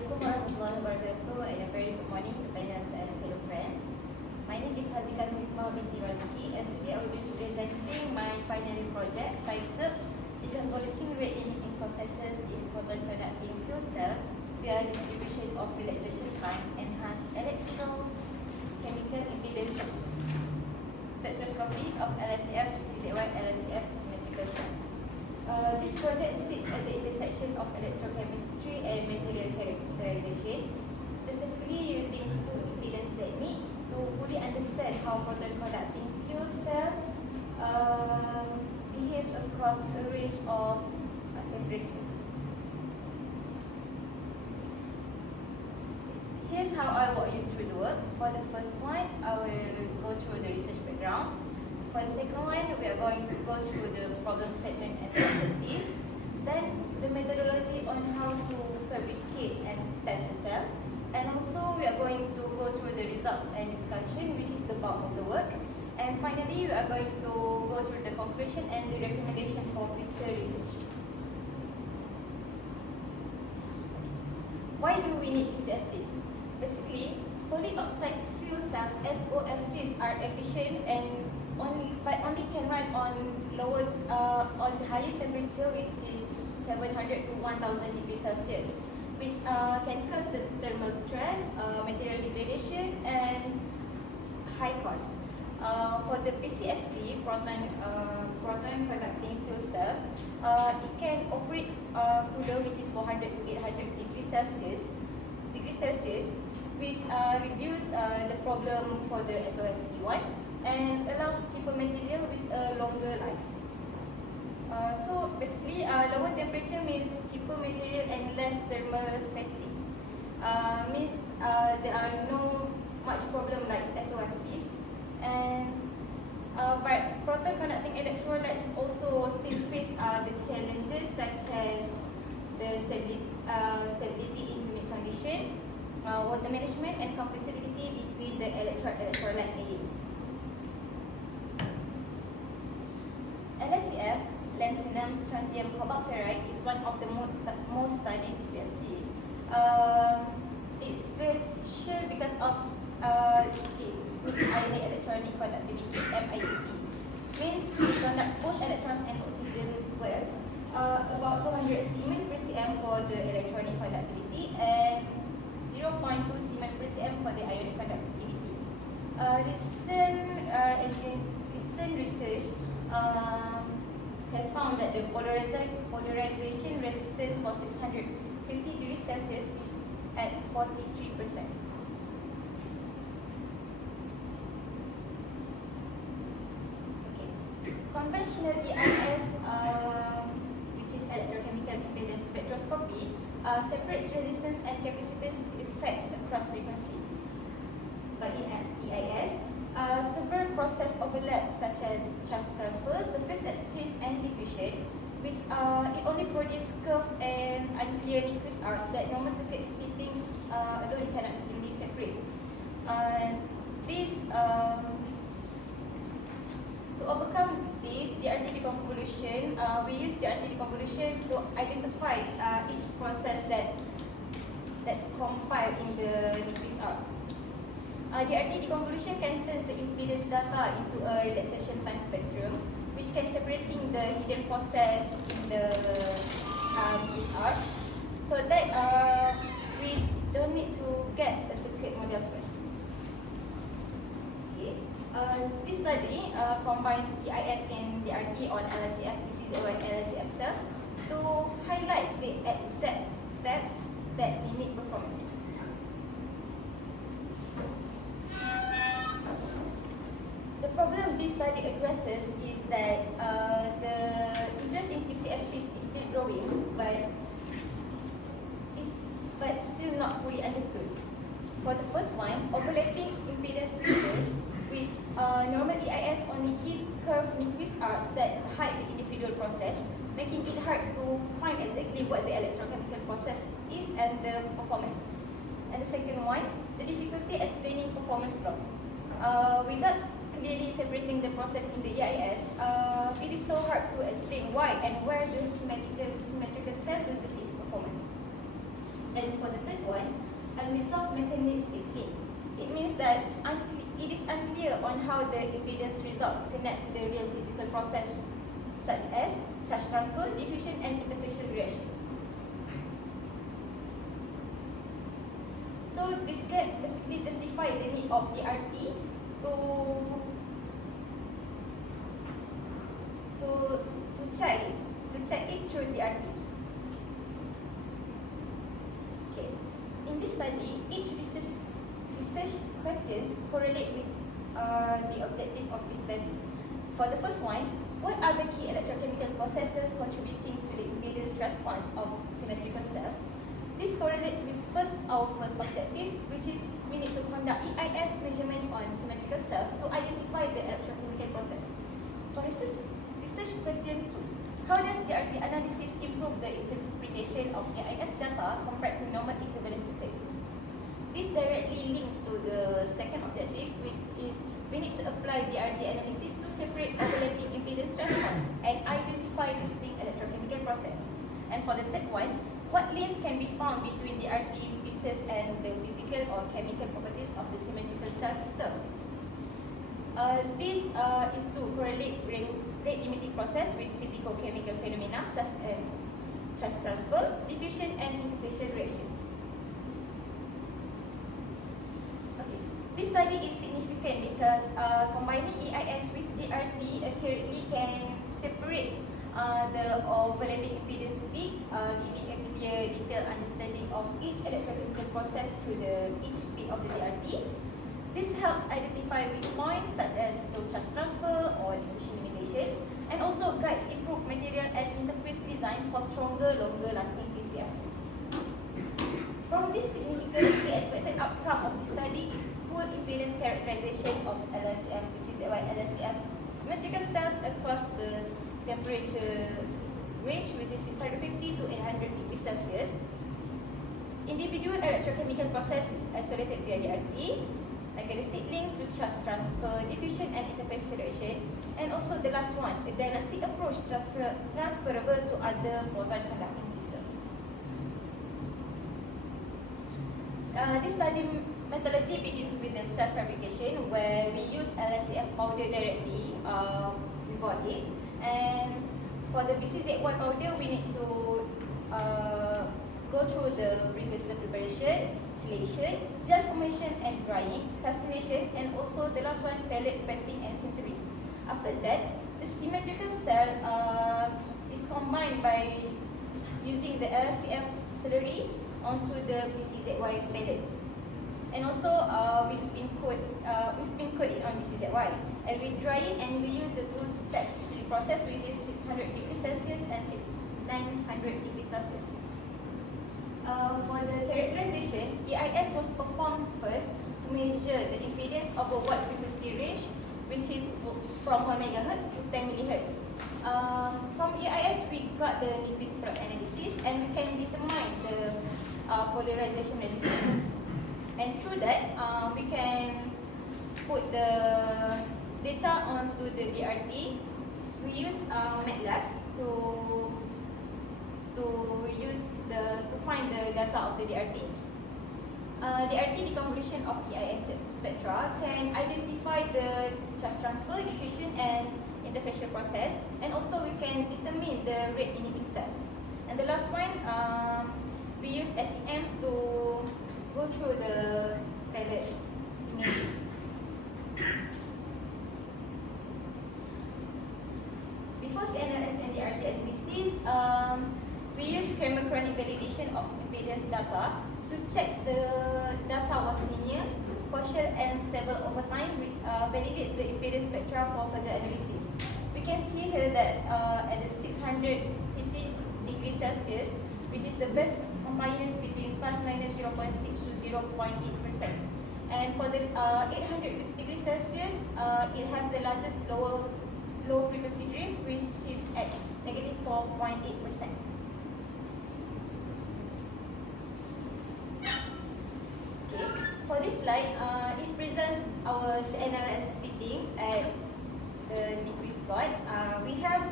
Assalamualaikum warahmatullahi wabarakatuh, and a very good morning to panelists and fellow friends. My name is Haziqah Nurhikmah Binti Marzuki, and today I will be presenting my final year project titled Deconvoluting Rate Limiting Processes in Proton Conducting Fuel Cells via Distribution of Relaxation Time Enhanced Electrical Chemical Impedance Spectroscopy of LSCF-CZ1 LSCF significant cells. This project sits at the intersection of electrochemistry and material characterization, specifically using two impedance technique to fully understand how proton conducting fuel cell behave across a range of temperature. Here's how I walk you through the work. For the first one, I will go through the research background. For the second one, we are going to go through the problem statement and the objective. Then the methodology on how to fabricate and test the cell. And also we are going to go through the results and discussion, which is the bulk of the work. And finally, we are going to go through the conclusion and the recommendation for future research. Why do we need PCFCs? Basically, solid oxide fuel cells SOFCs are efficient and only can run on on the highest temperature, which is 700 to 1000 degrees Celsius, which can cause the thermal stress, material degradation, and high cost. For the PCFC, proton conducting fuel cells, it can operate cooler, which is 400 to 800 degrees Celsius, which reduce the problem for the SOFC one and allows cheaper material with a longer life. So basically, lower temperature means cheaper material and less thermal fatigue. Means there are no much problem like SOFCs, and but proton conducting electrolytes also still face the challenges such as the stability in humid condition, water management, and compatibility between the electrolyte layers. LSCF, lanthanum, strontium, cobalt ferrite, is one of the most studied PCFC. It's special because of its ionic electronic conductivity, MIC. Means it conducts both electrons and oxygen well. About 200 Siemens per cm for the electronic conductivity and 0.2 Siemens per cm for the ionic conductivity. Recent research have found that the polarization resistance for 650 degrees Celsius is at 43%. Okay. Conventional EIS, which is electrochemical impedance spectroscopy, separates resistance and capacitance effects across frequency. But in EIS, several processes overlap, such as charge transfer, surface exchange, and diffusion, which it only produces curved and unclear Nyquist arcs that normal circuit fitting alone cannot really separate. To overcome this, the DRT deconvolution, we use the DRT deconvolution to identify each process that compile in the Nyquist arcs. The DRT deconvolution can turn the impedance data into a relaxation time spectrum, which can separating the hidden process in the Nyquist arcs, so that we don't need to guess the circuit model first. Okay. This study combines EIS and DRT on LSCF, PCZ1 LSCF cells to highlight the exact steps that limit performance. The problem this study addresses is that the interest in PCFCs is still growing, but still not fully understood. For the first one, overlapping impedance features, which normal EIS only give curved Nyquist arcs that hide the individual process, making it hard to find exactly what the electrochemical process is and the performance. And the second one, the difficulty explaining performance loss. Without clearly separating the process in the EIS, it is so hard to explain why and where the symmetrical cell loses its performance. And for the third one, process such as charge transfer, diffusion, and interfacial reaction. So this gap basically justifies the need of DRT to check it through DRT. Okay. In this study, each research questions correlate with the objective of this study. For the first one, what are the key electrochemical processes contributing to the impedance response of symmetrical cells? This correlates with our first objective, which is we need to conduct EIS measurement on symmetrical cells to identify the electrochemical process. For research question 2, how does DRT analysis improve the interpretation of EIS data compared to normal equivalence theory? This directly linked to the second objective, which is we need to apply DRT analysis to separate overlapping impedance response and identify distinct electrochemical process. And for the third one, what links can be found between DRT features and the physical or chemical properties of the symmetrical cell system? This is to correlate rate-limiting process with physico-chemical phenomena such as charge transfer, diffusion, and interfacial reactions. Okay. This study is significant because combining EIS with DRT accurately can separate the overlapping impedance peaks, giving a clear, detailed understanding of each electrochemical process through each peak of the DRT. This helps identify weak points such as low charge transfer or diffusion limitations, and also guides improved material and interface design for stronger, longer-lasting PCFCs. From this significance, the expected outcome of the study is full impedance characterization of LSCF, PCZY, LSCF symmetrical cells across the temperature range, which is 650 to 800 degrees Celsius. Individual electrochemical process is isolated via DRT. Mechanistic links to charge transfer, diffusion, and interfacial reaction. And also the last one, a diagnostic approach transferable to other proton conducting systems. This study methodology begins with the cell fabrication, where we use LSCF powder directly. We bought it. And for the BCZY powder, we need to go through the precursor preparation, distillation, gel formation and drying, calcination, and also the last one, pellet pressing and sintering. After that, the symmetrical cell is combined by using the LSCF slurry onto the BCZY pellet. And also we spin coat it on BCZY, and we dry it, and we use the two steps process, which is 600 degrees Celsius and 900 degrees Celsius. For the characterization, EIS was performed first to measure the impedance of a wide frequency range, which is from 1 MHz to 10 MHz. From EIS, we got the Nyquist product analysis, and we can determine the polarization resistance. And through that, we can put the data onto the DRT. We use MATLAB to find the data of the DRT. DRT deconvolution of EIS spectra can identify the charge transfer, diffusion, and interfacial process, and also we can determine the rate limiting steps. And the last one, we use SEM to go through the pellet imaging. Before CNLS and DRT analysis, we use chromochronic validation of impedance data to check the data was linear, partial, and stable over time, which validates the impedance spectra for further analysis. We can see here that at the 650 degrees Celsius, which is the best compliance between plus minus 0.6 to 0.8%. And for the 800 degrees Celsius, it has the largest low frequency drift, which is at negative 4.8%. Okay, for this slide, it presents our CNLS fitting at the Nyquist plot. We have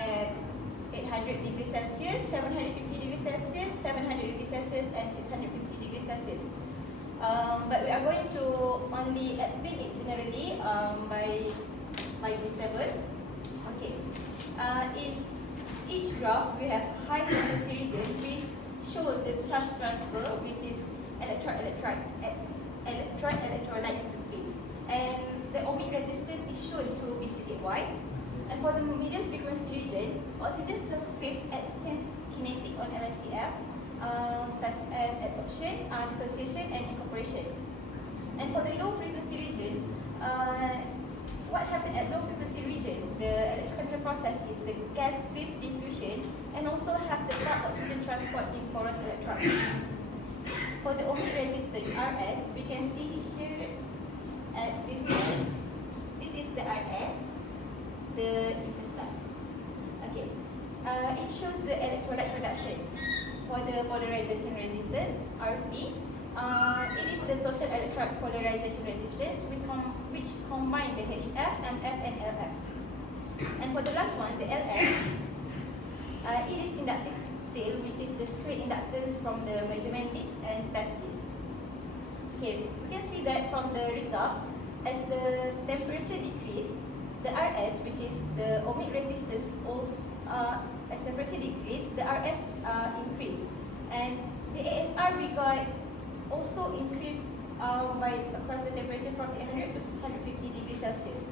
at 800 degrees Celsius, 750 degrees Celsius, 700 degrees Celsius, and 650 degrees Celsius. But we are going to only explain it generally by this level. In each graph, we have high frequency region, which show the charge transfer, which is electrolyte interface, and the ohmic resistance is shown through BCZY. And for the medium frequency region, oxygen surface exchange kinetic on LSCF, such as adsorption, dissociation, and incorporation. And for the low frequency region, what happened at low frequency region, the electrochemical process is the gas phase diffusion and also have the bulk oxygen transport in porous electrons. For the ohmic resistance RS, we can see here at this one. This is the RS, the intercept. Okay, it shows the electrolyte production. For the polarization resistance RP, it is the total electrolyte polarization resistance which combine the HF, MF, and LF. And for the last one, the LS, it is inductive tail, which is the straight inductance from the measurement leads and testing. Okay, we can see that from the result, as the temperature decrease, the RS, which is the ohmic resistance, also as temperature decrease, the RS increase, and the ASR we got also increased by across the temperature from 800 to 650 degrees Celsius.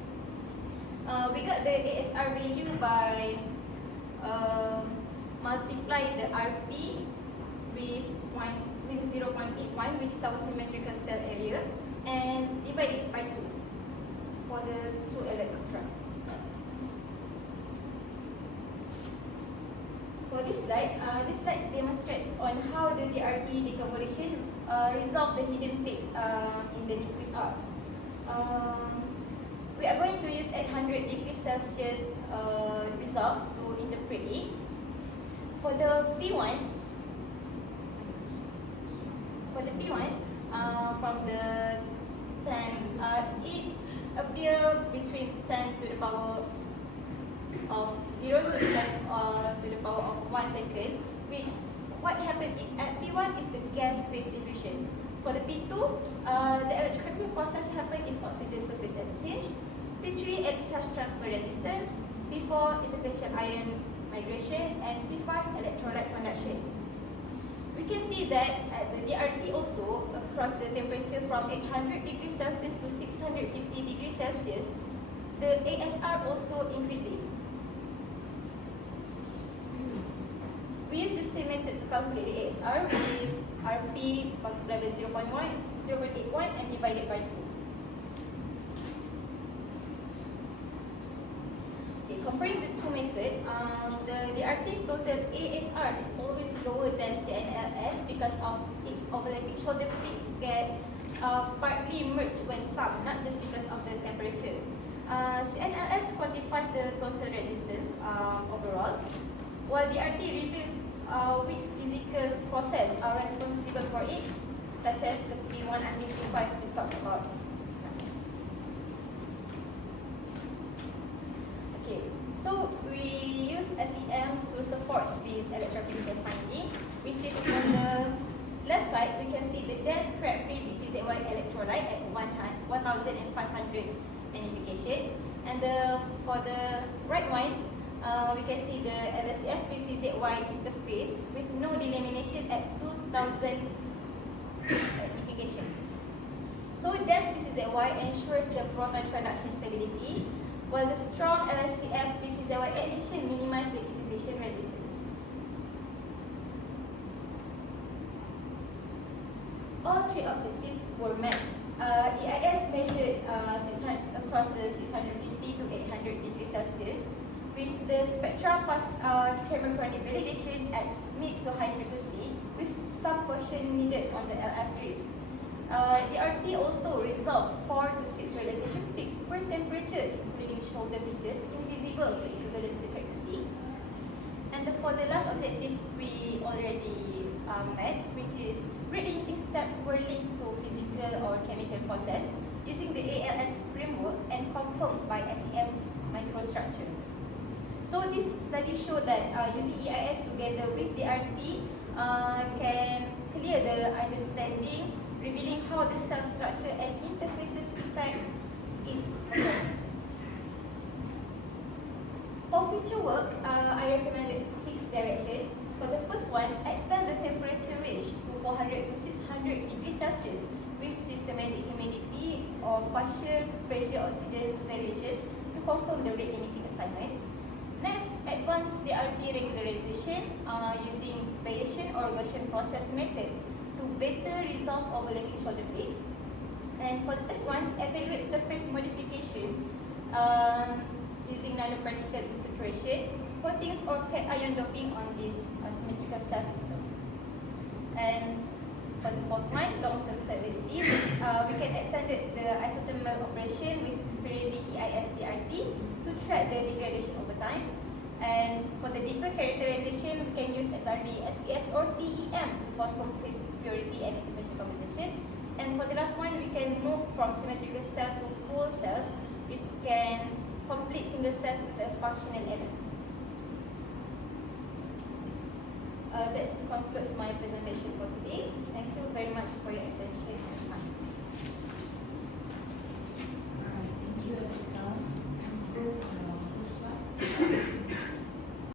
We got the ASR value by multiply the RP with 0.81, which is our symmetrical cell area, and divide it by 2 for the 2 electron. For this slide demonstrates on how the DRT decomposition resolve the hidden peaks in the Nyquist arcs. We are going to use 800 degrees Celsius results to interpret it. For the P1, from the 10, it appear between 10 to the power of 0 to the 10 to the power of 1 second, which what happened at P1 is the gas phase diffusion. For the P2, the electrochemical process happened is oxygen surface exchange, P3 at charge transfer resistance, P4 interfacial ion migration, and P5 electrolyte conduction. We can see that at the DRT also, across the temperature from 800 degrees Celsius to 650 degrees Celsius, the ASR also increasing. We use the same method to calculate the ASR, which is RP multiplied by 0.81 and divided by 2. Okay, comparing the two methods, the DRT's total ASR is always lower than CNLS because of its overlapping shoulder peaks get partly merged when summed, not just because of the temperature. CNLS quantifies the total resistance overall, while DRT reveals which physical process are responsible for it, such as the P1 and P5 we talked about just now. Okay, so we use SEM to support this electrochemical finding, which is on the left side, we can see the dense crab-free BCZY electrolyte at 1,500 magnification, and for the right one, we can see the LSCF BCZY interface with no delamination at 2,000 magnification. So dense BCZY ensures the proton conduction stability, while the strong LSCF BCZY adhesion minimizes the interfacial resistance. All three objectives were met. EIS measured across the 650 to 800 degrees Celsius, which the spectra pass chemochronic validation at mid to high frequency with some portion needed on the LF drift. The RT also resolved 4 to 6 realization peaks per temperature, including shoulder features invisible to equivalent circuit fatigue. And for the last objective we already met, which is rate limiting steps were linked to physical or chemical process using the ALS framework and confirmed by SEM microstructure. So this study showed that using EIS together with DRT can clear the understanding, revealing how the cell structure and interfaces effect is performance. For future work, I recommended 6 directions. For the first one, extend the temperature range to 400 to 600 degrees Celsius with systematic humidity or partial pressure oxygen variation to confirm the rate limiting assignment. Next, advance DRT regularization using Bayesian or Gaussian process methods to better resolve overlapping shoulder blades. And for the third one, evaluate surface modification using nanoparticle infiltration, coatings or cation doping on this symmetrical cell system. And for the fourth one, long-term stability, which we can extend the isothermal operation with periodic EIS-DRT to track the degradation over time. And for the deeper characterization, we can use SRD, SPS or TEM to confirm phase purity and interfacial composition. And for the last one, we can move from symmetrical cell to full cells, which can complete single cells with a functional element. That concludes my presentation for today. Thank you very much for your attention and time.